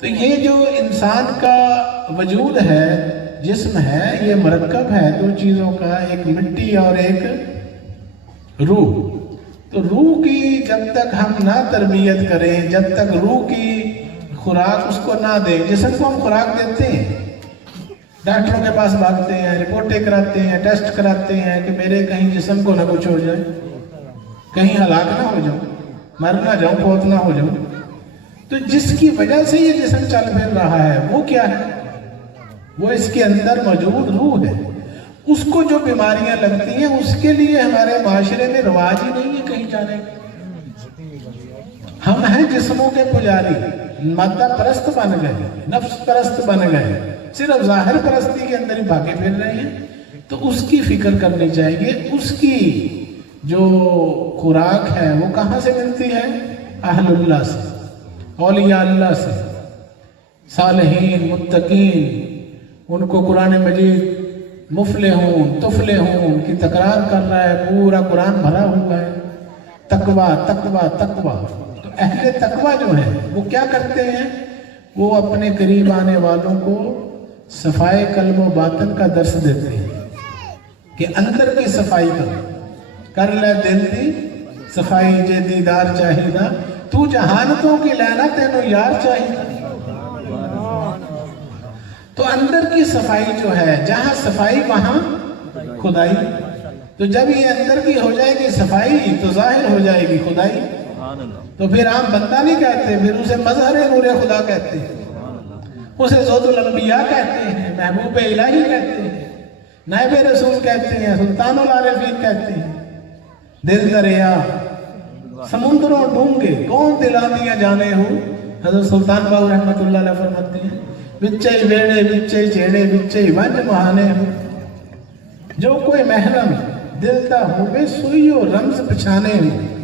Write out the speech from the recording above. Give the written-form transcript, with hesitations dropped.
تو یہ جو انسان کا وجود ہے، جسم ہے، یہ مرکب ہے دو چیزوں کا، ایک مٹی اور ایک روح۔ تو روح کی جب تک ہم نہ تربیت کریں، جب تک روح کی خوراک اس کو نہ دیں، جسم کو ہم خوراک دیتے ہیں، ڈاکٹروں کے پاس بھاگتے ہیں، رپورٹیں کراتے ہیں، ٹیسٹ کراتے ہیں کہ میرے کہیں جسم کو نہ کچھ ہو جائے، کہیں ہلاک نہ ہو جاؤں، مر نہ جاؤں، فوت نہ ہو جاؤں۔ تو جس کی وجہ سے یہ جسم چل پھر رہا ہے وہ کیا ہے؟ وہ اس کے اندر موجود روح ہے۔ اس کو جو بیماریاں لگتی ہیں اس کے لیے ہمارے معاشرے میں رواج ہی نہیں ہے کہیں جانے کا۔ ہم ہیں جسموں کے پجاری، مادہ پرست بن گئے، نفس پرست بن گئے، صرف ظاہر پرستی کے اندر ہی بھاگے پھر رہے ہیں۔ تو اس کی فکر کرنی چاہیے، اس کی جو خوراک ہے وہ کہاں سے ملتی ہے؟ اہل اللہ سے، اولیاء اللہ سے، صالحین، متقین۔ ان کو قرآن مجید مفلحون، تفلحون کی تکرار کر رہا ہے، پورا قرآن بھرا ہوا ہے، تقویٰ تقویٰ تقویٰ۔ تو اہل تقویٰ جو ہیں وہ کیا کرتے ہیں؟ وہ اپنے قریب آنے والوں کو صفائی قلب و باطن کا درس دیتے ہیں کہ اندر کی صفائی کر لے دل دی صفائی جے دیدار چاہیدہ، تو جہانتوں کی لینا تینوں یار چاہیدہ۔ تو اندر کی صفائی جو ہے، جہاں صفائی وہاں خدائی۔ تو جب یہ اندر کی ہو جائے گی صفائی تو ظاہر ہو جائے گی خدائی۔ تو پھر عام بندہ نہیں کہتے، پھر اسے مظہر نور خدا کہتے ہیں، اسے ذوات الانبیاء کہتے ہیں، محبوب الہی کہتے ہیں، نائب رسول کہتے ہیں، سلطان العارفین کہتے ہیں۔ دل دریا سمندروں ڈونگے کون دلاندیاں جانے ہو، حضرت سلطان باہو رحمت اللہ علیہ فرماتے ہیں، بچے ویڑے بچے چیڑے بچے ونج مہانے ہو، جو کوئی محرم دل تا ہوئے سوئیو رمز پچھانے ہو۔